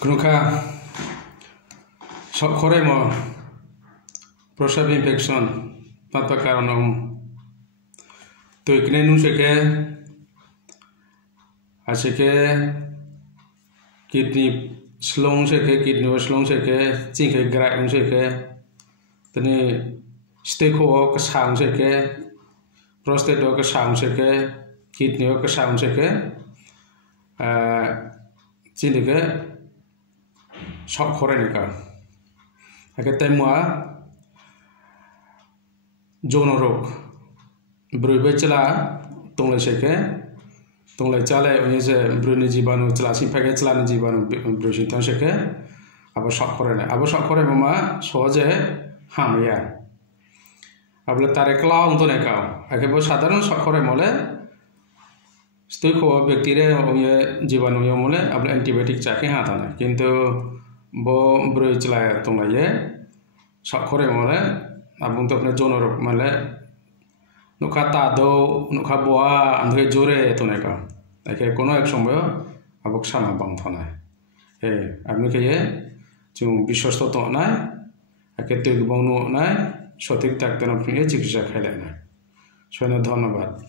Knuka Shop Koremo Proshav infection Papa Karanum to Knenu Shake Ashake Kidney Slong Shake, Kidney Slong Shake, Tinker Grain Shake, the Stake Sound Shake, Prostate Oka Sound Shake, Kidney Oka Sound Shake, Cindicate. Shop Korenica. I get them more Jono Rock Brubechala, Tongle Shake, Tongle Chale is a Brunijibano, Tlasi Packets Lanjibano, Brushitan Shake, Abo Shop Korena, Abo Shop Korema, Soze, Hamia. Abletare Clown Toneca. I can both Saturn Shop Koremole. Stuko bacteria or Jibano Yomole, Able antibiotic checking Hatana. Kinto Bo Bruchla Tomaye, Sakore Mole, Abuntok Jonor Male, Nukata do, Nukaboa, and Rejure Toneca. Like a Kono somewhere, Aboxama Bantona. Eh, Amikaye, to Bishosto Tonai, I get to Bono Nai, Shotik Tacton of Chick Helena. So, no Donabat.